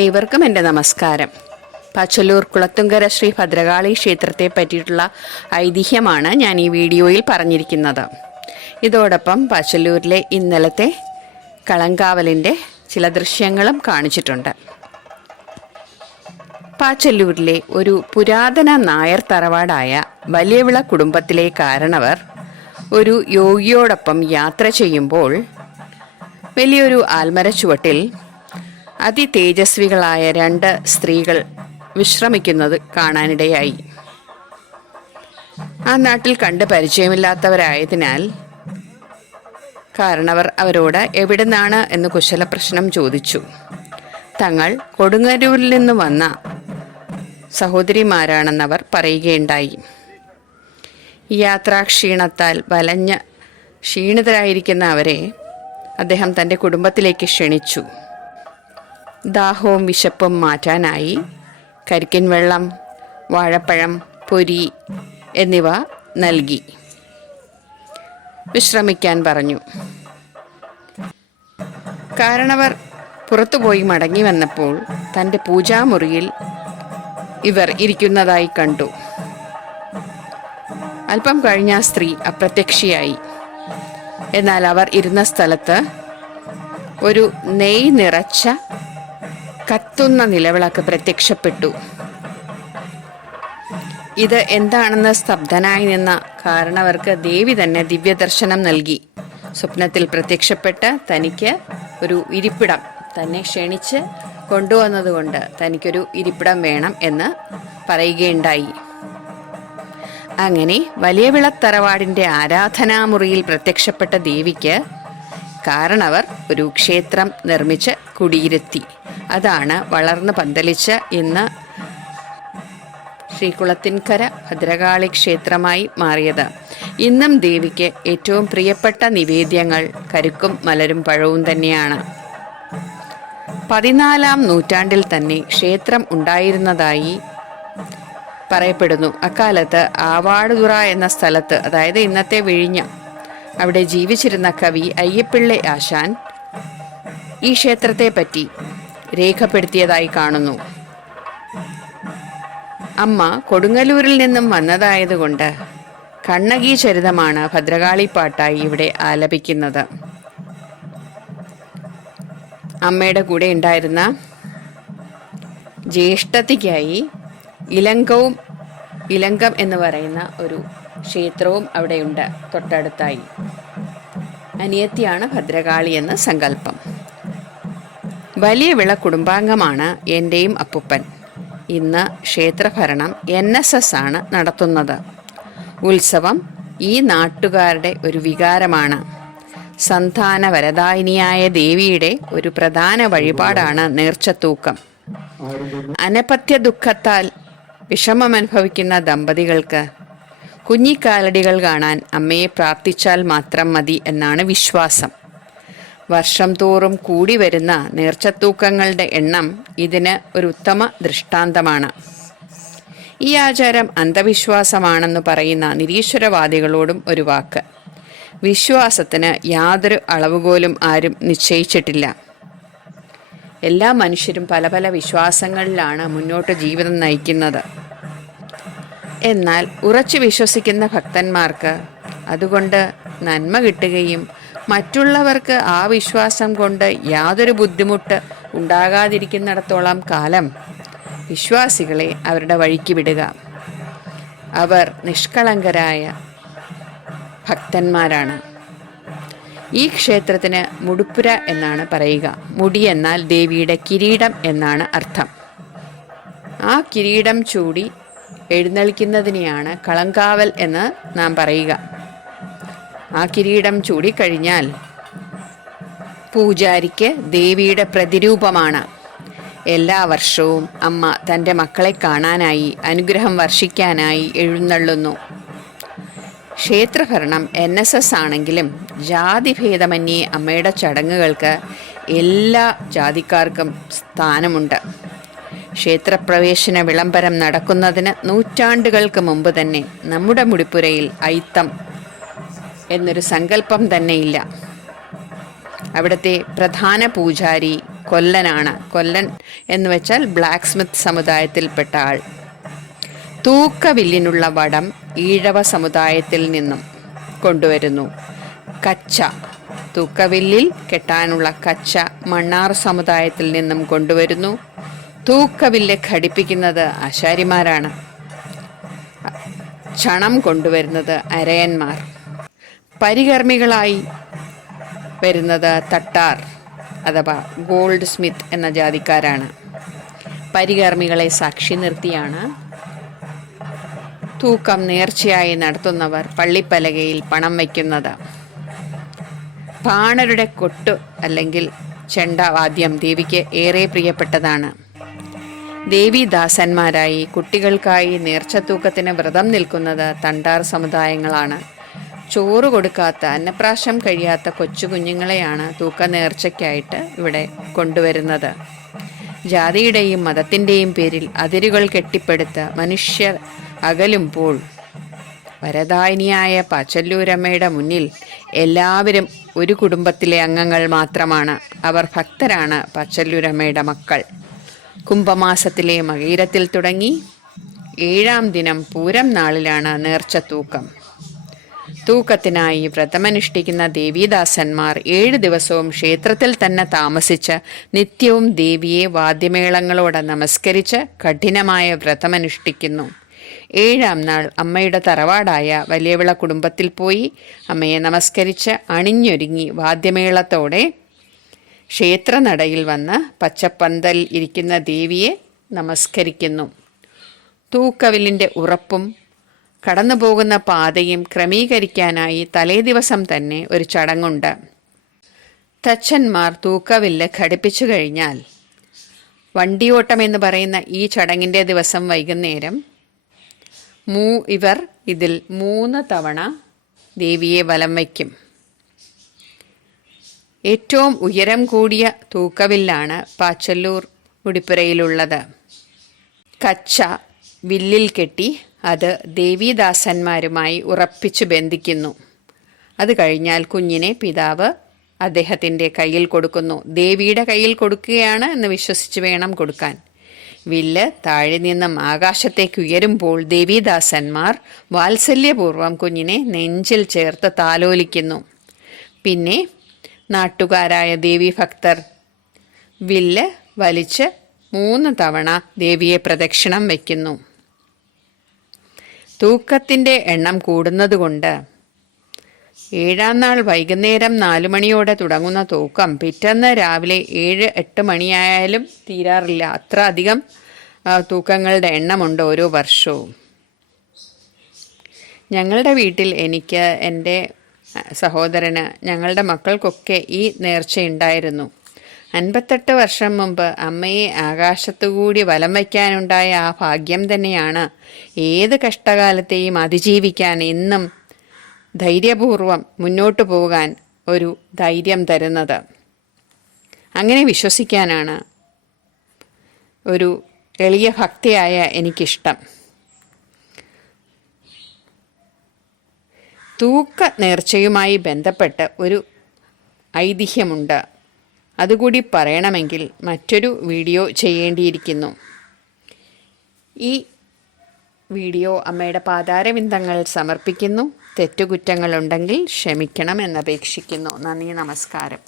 ഏവർക്കും എൻ്റെ നമസ്കാരം. പച്ചല്ലൂർ കുളത്തുങ്കര ശ്രീ ഭദ്രകാളി ക്ഷേത്രത്തെ പറ്റിയിട്ടുള്ള ഐതിഹ്യമാണ് ഞാൻ ഈ വീഡിയോയിൽ പറഞ്ഞിരിക്കുന്നത്. ഇതോടൊപ്പം പച്ചല്ലൂരിലെ ഇന്നലത്തെ കളങ്കാവലിൻ്റെ ചില ദൃശ്യങ്ങളും കാണിച്ചിട്ടുണ്ട്. പാച്ചല്ലൂരിലെ ഒരു പുരാതന നായർ തറവാടായ വലിയവിള കുടുംബത്തിലെ കാരണവർ ഒരു യോഗിയോടൊപ്പം യാത്ര ചെയ്യുമ്പോൾ വലിയൊരു ആൽമരച്ചുവട്ടിൽ അതിതേജസ്വികളായ 2 സ്ത്രീകൾ വിശ്രമിക്കുന്നത് കാണാനിടയായി. ആ നാട്ടിൽ കണ്ട് പരിചയമില്ലാത്തവരായതിനാൽ കാരണവർ അവരോട് എവിടുന്നാണ് എന്ന് കുശലപ്രശ്നം ചോദിച്ചു. തങ്ങൾ കൊടുങ്ങല്ലൂരിൽ നിന്ന് വന്ന സഹോദരിമാരാണെന്നവർ പറയുകയുണ്ടായി. യാത്രാക്ഷീണത്താൽ വലഞ്ഞ് ക്ഷീണിതരായിരിക്കുന്ന അവരെ അദ്ദേഹം തൻ്റെ കുടുംബത്തിലേക്ക് ക്ഷണിച്ചു. ദാഹവും വിശപ്പും മാറ്റാനായി കരിക്കിൻ വെള്ളം, വാഴപ്പഴം, പൊരി എന്നിവ നൽകി വിശ്രമിക്കാൻ പറഞ്ഞു. കാരണവർ പുറത്തുപോയി മടങ്ങി വന്നപ്പോൾ തൻ്റെ പൂജാമുറിയിൽ ഇവർ ഇരിക്കുന്നതായി കണ്ടു. അല്പം കഴിഞ്ഞ സ്ത്രീ അപ്രത്യക്ഷയായി. എന്നാൽ അവർ ഇരുന്ന സ്ഥലത്ത് ഒരു നെയ് നിറച്ച കത്തുന്ന നിലവിളക്ക് പ്രത്യക്ഷപ്പെട്ടു. ഇത് എന്താണെന്ന് സ്തബ്ധനായി നിന്ന കാരണവർക്ക് ദേവി തന്നെ ദിവ്യദർശനം നൽകി. സ്വപ്നത്തിൽ പ്രത്യക്ഷപ്പെട്ട് തനിക്ക് ഒരു ഇരിപ്പിടം, തന്നെ ക്ഷണിച്ച് കൊണ്ടുവന്നതുകൊണ്ട് തനിക്കൊരു ഇരിപ്പിടം വേണം എന്ന് പറയുകയുണ്ടായി. അങ്ങനെ വലിയവിള തറവാടിൻ്റെ ആരാധനാമുറിയിൽ പ്രത്യക്ഷപ്പെട്ട ദേവിക്ക് കാരണവർ ഒരു ക്ഷേത്രം നിർമ്മിച്ച് കുടിയിരുത്തി. അതാണ് വളർന്ന് പന്തലിച്ച് ഇന്ന് ശ്രീകുളത്തിൻകര ഭദ്രകാളി ക്ഷേത്രമായി മാറിയത്. ഇന്നും ദേവിക്ക് ഏറ്റവും പ്രിയപ്പെട്ട നിവേദ്യങ്ങൾ കരിക്കും മലരും പഴവും തന്നെയാണ്. 14-ാം നൂറ്റാണ്ടിൽ തന്നെ ക്ഷേത്രം ഉണ്ടായിരുന്നതായി പറയപ്പെടുന്നു. അക്കാലത്ത് ആവാടുതുറ എന്ന സ്ഥലത്ത്, അതായത് ഇന്നത്തെ വിഴിഞ്ഞം, അവിടെ ജീവിച്ചിരുന്ന കവി അയ്യപ്പിള്ളെ ആശാൻ ഈ ക്ഷേത്രത്തെ പറ്റി രേഖപ്പെടുത്തിയതായി കാണുന്നു. അമ്മ കൊടുങ്ങല്ലൂരിൽ നിന്നും വന്നതായതുകൊണ്ട് കണ്ണകി ചരിതമാണ് ഭദ്രകാളി പാട്ടായി ഇവിടെ ആലപിക്കുന്നത്. അമ്മയുടെ കൂടെ ഉണ്ടായിരുന്ന ജ്യേഷ്ഠത്തിക്കായി ഇലങ്കം എന്ന് പറയുന്ന ഒരു ക്ഷേത്രവും അവിടെയുണ്ട് തൊട്ടടുത്തായി. അനിയത്തിയാണ് ഭദ്രകാളി എന്ന സങ്കല്പം. വലിയവിള കുടുംബാംഗമാണ് എൻ്റെയും അപ്പൂപ്പൻ. ഇന്ന് ക്ഷേത്രഭരണം NSS ആണ് നടത്തുന്നത്. ഉത്സവം ഈ നാട്ടുകാരുടെ ഒരു വികാരമാണ്. സന്താന വരദായിനിയായ ദേവിയുടെ ഒരു പ്രധാന വഴിപാടാണ് നേർച്ചത്തൂക്കം. അനപത്യ ദുഃഖത്താൽ വിഷമമനുഭവിക്കുന്ന ദമ്പതികൾക്ക് കുഞ്ഞിക്കാലടികൾ കാണാൻ അമ്മയെ പ്രാർത്ഥിച്ചാൽ മാത്രം മതി എന്നാണ് വിശ്വാസം. വർഷം തോറും കൂടി വരുന്ന നേർച്ചത്തൂക്കങ്ങളുടെ എണ്ണം ഇതിന് ഒരു ഉത്തമ ദൃഷ്ടാന്തമാണ്. ഈ ആചാരം അന്ധവിശ്വാസമാണെന്ന് പറയുന്ന നിരീശ്വരവാദികളോടും ഒരു വാക്ക്. വിശ്വാസത്തിന് യാതൊരു അളവുകോലും ആരും നിശ്ചയിച്ചിട്ടില്ല. എല്ലാ മനുഷ്യരും പല പല വിശ്വാസങ്ങളിലാണ് മുന്നോട്ട് ജീവിതം നയിക്കുന്നത്. എന്നാൽ ഉറച്ചു വിശ്വസിക്കുന്ന ഭക്തന്മാർക്ക് അതുകൊണ്ട് നന്മ കിട്ടുകയും മറ്റുള്ളവർക്ക് ആ വിശ്വാസം കൊണ്ട് യാതൊരു ബുദ്ധിമുട്ട് ഉണ്ടാകാതിരിക്കുന്നിടത്തോളം കാലം വിശ്വാസികളെ അവരുടെ വഴിക്ക് വിടുക. അവർ നിഷ്കളങ്കരായ ഭക്തന്മാരാണ്. ഈ ക്ഷേത്രത്തിന് മുടുപ്പുര എന്നാണ് പറയുക. മുടി എന്നാൽ ദേവിയുടെ കിരീടം എന്നാണ് അർത്ഥം. ആ കിരീടം ചൂടി എഴുന്നള്ളിക്കുന്നതിനെയാണ് കളങ്കാവൽ എന്ന് നാം പറയുക. ആ കിരീടം ചൂടിക്കഴിഞ്ഞാൽ പൂജാരിക്ക് ദേവിയുടെ പ്രതിരൂപമാണ്. എല്ലാ വർഷവും അമ്മ തൻ്റെ മക്കളെ കാണാനായി, അനുഗ്രഹം വർഷിക്കാനായി എഴുന്നള്ളുന്നു. ക്ഷേത്രഭരണം NSS ആണെങ്കിലും ജാതിഭേദമന്യേ അമ്മയുടെ ചടങ്ങുകൾക്ക് എല്ലാ ജാതിക്കാർക്കും സ്ഥാനമുണ്ട്. ക്ഷേത്രപ്രവേശന വിളംബരം നടക്കുന്നതിന് നൂറ്റാണ്ടുകൾക്ക് മുമ്പ് തന്നെ നമ്മുടെ മുടിപ്പുരയിൽ ഐത്തം എന്നൊരു സങ്കല്പം തന്നെയില്ല. അവിടുത്തെ പ്രധാന പൂജാരി കൊല്ലനാണ്. കൊല്ലൻ എന്ന് വെച്ചാൽ ബ്ലാക്ക് സ്മിത്ത് സമുദായത്തിൽപ്പെട്ട ആൾ. തൂക്കവില്ലിനുള്ള വടം ഈഴവ സമുദായത്തിൽ നിന്നും കൊണ്ടുവരുന്നു. കച്ച, തൂക്കവില്ലിൽ കെട്ടാനുള്ള കച്ച മണ്ണാർ സമുദായത്തിൽ നിന്നും കൊണ്ടുവരുന്നു. തൂക്കവില്ല് ഘടിപ്പിക്കുന്നത് ആശാരിമാരാണ്. ചണം കൊണ്ടുവരുന്നത് അരയന്മാർ. പരികർമ്മികളായി വരുന്നത് തട്ടാർ അഥവാ ഗോൾഡ് സ്മിത്ത് എന്ന ജാതിക്കാരാണ്. പരികർമ്മികളെ സാക്ഷി നിർത്തിയാണ് തൂക്കം നേർച്ചയായി നടത്തുന്നവർ പള്ളിപ്പലകയിൽ പണം വയ്ക്കുന്നത്. പാണരുടെ കൊട്ട് അല്ലെങ്കിൽ ചെണ്ടവാദ്യം ദേവിക്ക് ഏറെ പ്രിയപ്പെട്ടതാണ്. ദേവീദാസന്മാരായി കുട്ടികൾക്കായി നേർച്ചത്തൂക്കത്തിന് വ്രതം നിൽക്കുന്നത് തണ്ടാർ സമുദായങ്ങളാണ്. ചോറ് കൊടുക്കാത്ത, അന്നപ്രാശം കഴിയാത്ത കൊച്ചു കുഞ്ഞുങ്ങളെയാണ് തൂക്ക നേർച്ചയ്ക്കായിട്ട് ഇവിടെ കൊണ്ടുവരുന്നത്. ജാതിയുടെയും മതത്തിൻ്റെയും പേരിൽ അതിരുകൾ കെട്ടിപ്പടുത്ത് മനുഷ്യർ അകലുമ്പോൾ വരദായിനിയായ പാച്ചല്ലൂരമ്മയുടെ മുന്നിൽ എല്ലാവരും ഒരു കുടുംബത്തിലെ അംഗങ്ങൾ മാത്രമാണ്. അവർ ഭക്തരാണ്, പാച്ചല്ലൂരമ്മയുടെ മക്കൾ. കുംഭമാസത്തിലെ മകയിരത്തിൽ തുടങ്ങി 7-ാം ദിനം പൂരം നാളിലാണ് നേർച്ചത്തൂക്കം. തൂക്കത്തിനായി വ്രതമനുഷ്ഠിക്കുന്ന ദേവീദാസന്മാർ 7 ദിവസവും ക്ഷേത്രത്തിൽ തന്നെ താമസിച്ച് നിത്യവും ദേവിയെ വാദ്യമേളങ്ങളോടെ നമസ്കരിച്ച് കഠിനമായ വ്രതമനുഷ്ഠിക്കുന്നു. 7-ാം നാൾ അമ്മയുടെ തറവാടായ വലിയവിള കുടുംബത്തിൽ പോയി അമ്മയെ നമസ്കരിച്ച് അണിഞ്ഞൊരുങ്ങി വാദ്യമേളത്തോടെ ക്ഷേത്രനടയിൽ വന്ന് പച്ചപ്പന്തൽ ഇരിക്കുന്ന ദേവിയെ നമസ്കരിക്കുന്നു. തൂക്കവില്ലിൻ്റെ ഉറപ്പും കടന്നു പോകുന്ന പാതയും ക്രമീകരിക്കാനായി തലേ ദിവസം തന്നെ ഒരു ചടങ്ങുണ്ട്. തച്ചന്മാർ തൂക്കവില്ല് ഘടിപ്പിച്ചു കഴിഞ്ഞാൽ വണ്ടിയോട്ടം എന്ന് പറയുന്ന ഈ ചടങ്ങിൻ്റെ ദിവസം വൈകുന്നേരം ഇവർ ഇതിൽ 3 തവണ ദേവിയെ വലം വയ്ക്കും. ഏറ്റവും ഉയരം കൂടിയ തൂക്കവില്ലാണ് പാച്ചല്ലൂർ മുടിപ്പുരയിലുള്ളത്. കച്ച വില്ലിൽ കെട്ടി അത് ദേവീദാസന്മാരുമായി ഉറപ്പിച്ചു ബന്ധിക്കുന്നു. അത് കഴിഞ്ഞാൽ കുഞ്ഞിനെ പിതാവ് അദ്ദേഹത്തിൻ്റെ കയ്യിൽ കൊടുക്കുന്നു. ദേവിയുടെ കയ്യിൽ കൊടുക്കുകയാണ് എന്ന് വിശ്വസിച്ച് വേണം കൊടുക്കാൻ. വില്ല് താഴെ നിന്നും ആകാശത്തേക്ക് ഉയരുമ്പോൾ ദേവീദാസന്മാർ വാത്സല്യപൂർവ്വം കുഞ്ഞിനെ നെഞ്ചിൽ ചേർത്ത് താലോലിക്കുന്നു. പിന്നെ നാട്ടുകാരായ ദേവീഭക്തർ വില്ല് വലിച്ച് 3 തവണ ദേവിയെ പ്രദക്ഷിണം വയ്ക്കുന്നു. തൂക്കത്തിൻ്റെ എണ്ണം കൂടുന്നതുകൊണ്ട് 7-ാം നാൾ വൈകുന്നേരം 4 മണിയോടെ തുടങ്ങുന്ന തൂക്കം പിറ്റേന്ന് രാവിലെ 7-8 മണിയായാലും തീരാറില്ല. അത്ര അധികം തൂക്കങ്ങളുടെ എണ്ണമുണ്ട് ഓരോ വർഷവും. ഞങ്ങളുടെ വീട്ടിൽ എനിക്ക്, എൻ്റെ സഹോദരന്, ഞങ്ങളുടെ മക്കൾക്കൊക്കെ ഈ നേർച്ചയുണ്ടായിരുന്നു. 58 വർഷം മുമ്പ് അമ്മയെ ആകാശത്തുകൂടി വലം വയ്ക്കാനുണ്ടായ ആ ഭാഗ്യം തന്നെയാണ് ഏത് കഷ്ടകാലത്തെയും അതിജീവിക്കാൻ ഇന്നും ധൈര്യപൂർവം മുന്നോട്ടു പോകാൻ ഒരു ധൈര്യം തരുന്നത്. അങ്ങനെ വിശ്വസിക്കാനാണ് ഒരു എളിയ ഭക്തിയായ എനിക്കിഷ്ടം. തൂക്ക നേർച്ചയുമായി ബന്ധപ്പെട്ട് ഒരു ഐതിഹ്യമുണ്ട്. അതുകൂടി പറയണമെങ്കിൽ മറ്റൊരു വീഡിയോ ചെയ്യേണ്ടിയിരിക്കുന്നു. ഈ വീഡിയോ അമ്മയുടെ പാതാരവിന്ദങ്ങൾ സമർപ്പിക്കുന്നു. തെറ്റുകുറ്റങ്ങളുണ്ടെങ്കിൽ ക്ഷമിക്കണം എന്നപേക്ഷിക്കുന്നു. നന്ദി, നമസ്കാരം.